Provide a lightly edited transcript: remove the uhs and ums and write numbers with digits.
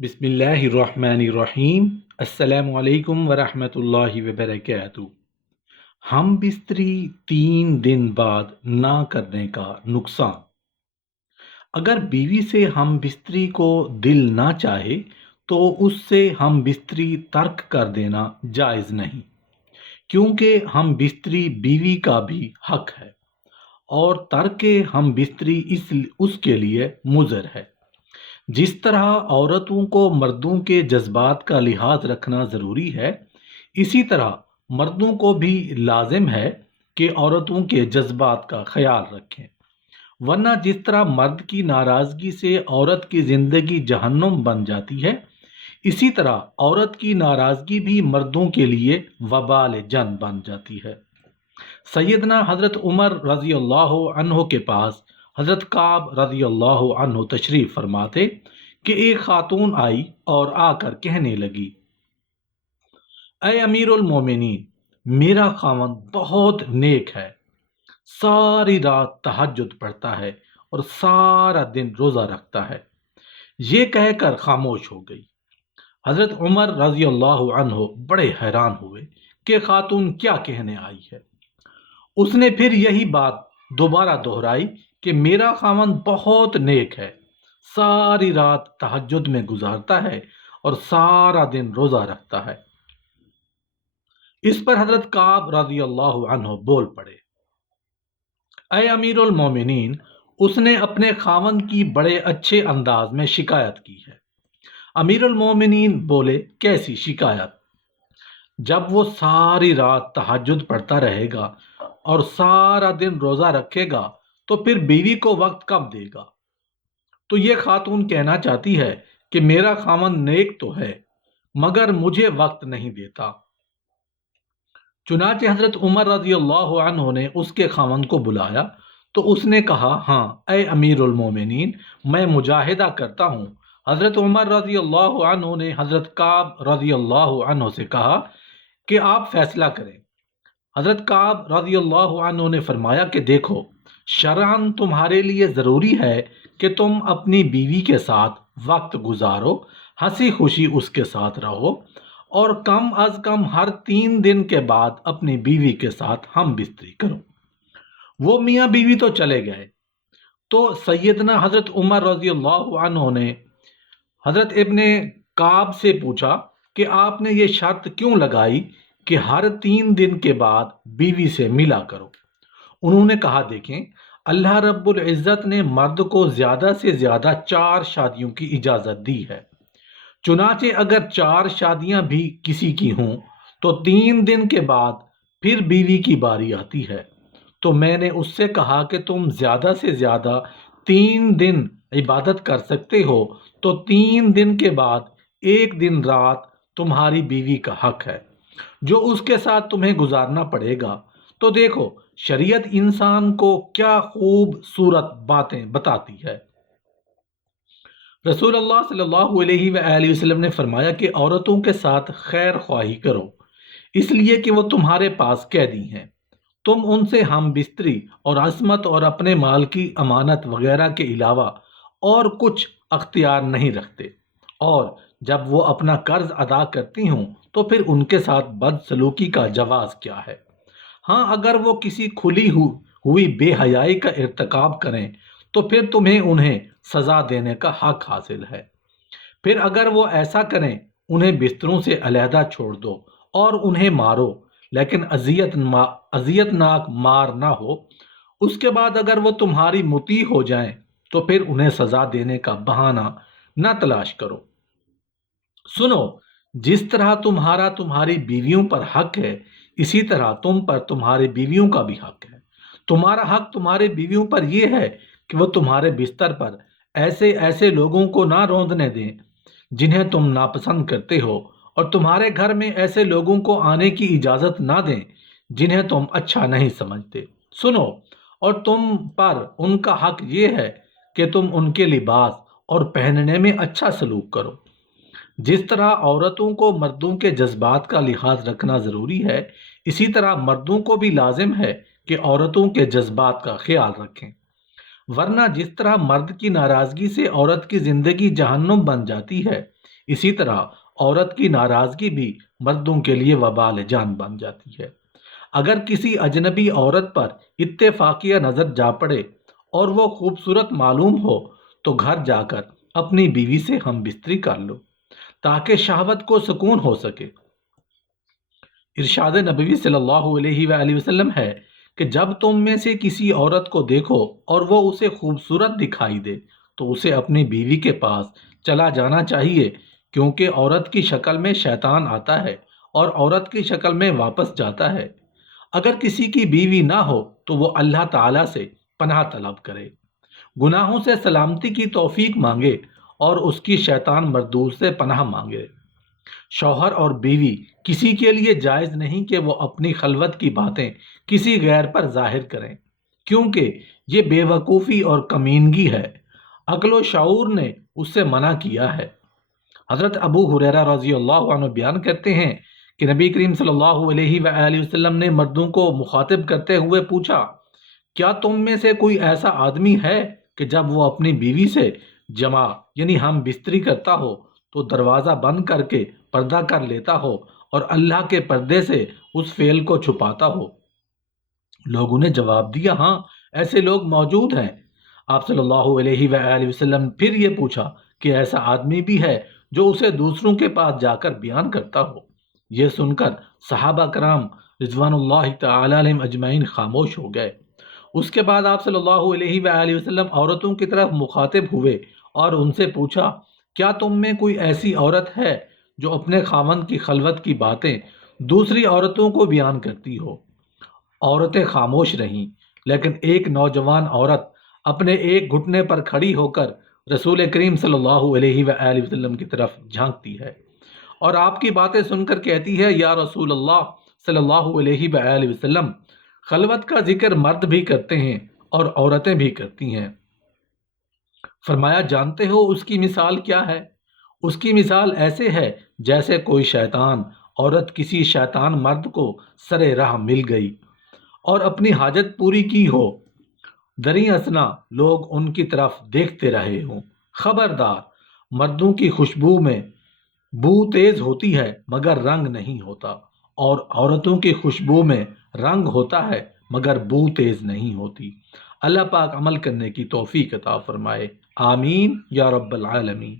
بسم اللہ الرحمن الرحیم۔ السلام علیکم ورحمۃ اللہ وبرکاتہ۔ ہم بستری 3 دن بعد نہ کرنے کا نقصان۔ اگر بیوی سے ہم بستری کو دل نہ چاہے تو اس سے ہم بستری ترک کر دینا جائز نہیں، کیونکہ ہم بستری بیوی کا بھی حق ہے، اور ترک ہم بستری اس کے لیے مضر ہے۔ جس طرح عورتوں کو مردوں کے جذبات کا لحاظ رکھنا ضروری ہے، اسی طرح مردوں کو بھی لازم ہے کہ عورتوں کے جذبات کا خیال رکھیں، ورنہ جس طرح مرد کی ناراضگی سے عورت کی زندگی جہنم بن جاتی ہے، اسی طرح عورت کی ناراضگی بھی مردوں کے لیے وبال جن بن جاتی ہے۔ سیدنا حضرت عمر رضی اللہ عنہ کے پاس حضرت کعب رضی اللہ عنہ تشریف فرماتے کہ ایک خاتون آئی اور آ کر کہنے لگی، اے امیر المومنین، میرا خاوند بہت نیک ہے، ساری رات تہجد پڑھتا ہے اور سارا دن روزہ رکھتا ہے۔ یہ کہہ کر خاموش ہو گئی۔ حضرت عمر رضی اللہ عنہ بڑے حیران ہوئے کہ خاتون کیا کہنے آئی ہے۔ اس نے پھر یہی بات دوبارہ دہرائی کہ میرا خاوند بہت نیک ہے، ساری رات تہجد میں گزارتا ہے اور سارا دن روزہ رکھتا ہے۔ اس پر حضرت کعب رضی اللہ عنہ بول پڑے، اے امیر المومنین، اس نے اپنے خاوند کی بڑے اچھے انداز میں شکایت کی ہے۔ امیر المومنین بولے، کیسی شکایت؟ جب وہ ساری رات تہجد پڑھتا رہے گا اور سارا دن روزہ رکھے گا تو پھر بیوی کو وقت کب دے گا؟ تو یہ خاتون کہنا چاہتی ہے کہ میرا خاوند نیک تو ہے مگر مجھے وقت نہیں دیتا۔ چنانچہ حضرت عمر رضی اللہ عنہ نے اس کے خاوند کو بلایا تو اس نے کہا، ہاں اے امیر المومنین، میں مجاہدہ کرتا ہوں۔ حضرت عمر رضی اللہ عنہ نے حضرت کعب رضی اللہ عنہ سے کہا کہ آپ فیصلہ کریں۔ حضرت کعب رضی اللہ عنہ نے فرمایا کہ دیکھو، شرعاً تمہارے لیے ضروری ہے کہ تم اپنی بیوی کے ساتھ وقت گزارو، ہنسی خوشی اس کے ساتھ رہو، اور کم از کم ہر 3 دن کے بعد اپنی بیوی کے ساتھ ہم بستری کرو۔ وہ میاں بیوی تو چلے گئے، تو سیدنا حضرت عمر رضی اللہ عنہ نے حضرت ابن کعب سے پوچھا کہ آپ نے یہ شرط کیوں لگائی کہ ہر 3 دن کے بعد بیوی سے ملا کرو؟ انہوں نے کہا، دیکھیں، اللہ رب العزت نے مرد کو زیادہ سے زیادہ 4 شادیوں کی اجازت دی ہے، چنانچہ اگر 4 شادیاں بھی کسی کی ہوں تو 3 دن کے بعد پھر بیوی کی باری آتی ہے۔ تو میں نے اس سے کہا کہ تم زیادہ سے زیادہ 3 دن عبادت کر سکتے ہو، تو 3 دن کے بعد ایک دن رات تمہاری بیوی کا حق ہے جو اس کے ساتھ تمہیں گزارنا پڑے گا۔ تو دیکھو، شریعت انسان کو کیا خوبصورت باتیں بتاتی ہے۔ رسول اللہ صلی اللہ علیہ وآلہ وسلم نے فرمایا کہ عورتوں کے ساتھ خیر خواہی کرو، اس لیے کہ وہ تمہارے پاس قیدی ہیں، تم ان سے ہم بستری اور عصمت اور اپنے مال کی امانت وغیرہ کے علاوہ اور کچھ اختیار نہیں رکھتے، اور جب وہ اپنا قرض ادا کرتی ہوں تو پھر ان کے ساتھ بد سلوکی کا جواز کیا ہے؟ ہاں، اگر وہ کسی کھلی ہوئی بے حیائی کا ارتکاب کریں تو پھر تمہیں انہیں سزا دینے کا حق حاصل ہے۔ پھر اگر وہ ایسا کریں، انہیں بستروں سے علیحدہ چھوڑ دو اور انہیں مارو، لیکن اذیت ناک مار نہ ہو۔ اس کے بعد اگر وہ تمہاری مطیع ہو جائیں تو پھر انہیں سزا دینے کا بہانہ نہ تلاش کرو۔ سنو، جس طرح تمہارا تمہاری بیویوں پر حق ہے، اسی طرح تم پر تمہارے بیویوں کا بھی حق ہے۔ تمہارا حق تمہارے بیویوں پر یہ ہے کہ وہ تمہارے بستر پر ایسے لوگوں کو نہ روندنے دیں جنہیں تم ناپسند کرتے ہو، اور تمہارے گھر میں ایسے لوگوں کو آنے کی اجازت نہ دیں جنہیں تم اچھا نہیں سمجھتے۔ سنو، اور تم پر ان کا حق یہ ہے کہ تم ان کے لباس اور پہننے میں اچھا سلوک کرو۔ جس طرح عورتوں کو مردوں کے جذبات کا لحاظ رکھنا ضروری ہے، اسی طرح مردوں کو بھی لازم ہے کہ عورتوں کے جذبات کا خیال رکھیں، ورنہ جس طرح مرد کی ناراضگی سے عورت کی زندگی جہنم بن جاتی ہے، اسی طرح عورت کی ناراضگی بھی مردوں کے لیے وبال جان بن جاتی ہے۔ اگر کسی اجنبی عورت پر اتفاقیہ نظر جا پڑے اور وہ خوبصورت معلوم ہو تو گھر جا کر اپنی بیوی سے ہم بستری کر لو تاکہ شہوت کو سکون ہو سکے۔ ارشاد نبوی صلی اللہ علیہ وآلہ وسلم ہے کہ جب تم میں سے کسی عورت کو دیکھو اور وہ اسے خوبصورت دکھائی دے تو اسے اپنی بیوی کے پاس چلا جانا چاہیے، کیونکہ عورت کی شکل میں شیطان آتا ہے اور عورت کی شکل میں واپس جاتا ہے۔ اگر کسی کی بیوی نہ ہو تو وہ اللہ تعالیٰ سے پناہ طلب کرے، گناہوں سے سلامتی کی توفیق مانگے اور اس کی شیطان مردود سے پناہ مانگے۔ شوہر اور بیوی کسی کے لیے جائز نہیں کہ وہ اپنی خلوت کی باتیں کسی غیر پر ظاہر کریں، کیونکہ یہ بے وقوفی اور کمینگی ہے۔ عقل و شعور نے اس سے منع کیا ہے۔ حضرت ابو ہریرہ رضی اللہ عنہ بیان کرتے ہیں کہ نبی کریم صلی اللہ علیہ وآلہ وسلم نے مردوں کو مخاطب کرتے ہوئے پوچھا، کیا تم میں سے کوئی ایسا آدمی ہے کہ جب وہ اپنی بیوی سے جمع یعنی ہم بستری کرتا ہو تو دروازہ بند کر کے پردہ کر لیتا ہو اور اللہ کے پردے سے اس فعل کو چھپاتا ہو؟ لوگوں نے جواب دیا، ہاں ایسے لوگ موجود ہیں۔ آپ صلی اللہ علیہ وآلہ وسلم پھر یہ پوچھا کہ ایسا آدمی بھی ہے جو اسے دوسروں کے پاس جا کر بیان کرتا ہو؟ یہ سن کر صحابہ کرام رضوان اللہ تعالی علیہم اجمعین خاموش ہو گئے۔ اس کے بعد آپ صلی اللہ علیہ وآلہ وسلم عورتوں کی طرف مخاطب ہوئے اور ان سے پوچھا، کیا تم میں کوئی ایسی عورت ہے جو اپنے خاوند کی خلوت کی باتیں دوسری عورتوں کو بیان کرتی ہو؟ عورتیں خاموش رہیں، لیکن ایک نوجوان عورت اپنے ایک گھٹنے پر کھڑی ہو کر رسول کریم صلی اللہ علیہ وآلہ وسلم کی طرف جھانکتی ہے اور آپ کی باتیں سن کر کہتی ہے، یا رسول اللہ صلی اللہ علیہ وآلہ وسلم، خلوت کا ذکر مرد بھی کرتے ہیں اور عورتیں بھی کرتی ہیں۔ فرمایا، جانتے ہو اس کی مثال کیا ہے؟ اس کی مثال ایسے ہے جیسے کوئی شیطان عورت کسی شیطان مرد کو سرے راہ مل گئی اور اپنی حاجت پوری کی ہو، دریں اثنا لوگ ان کی طرف دیکھتے رہے ہوں۔ خبردار، مردوں کی خوشبو میں بو تیز ہوتی ہے مگر رنگ نہیں ہوتا، اور عورتوں کی خوشبو میں رنگ ہوتا ہے مگر بو تیز نہیں ہوتی۔ اللہ پاک عمل کرنے کی توفیق عطا فرمائے، آمین یا رب العالمین۔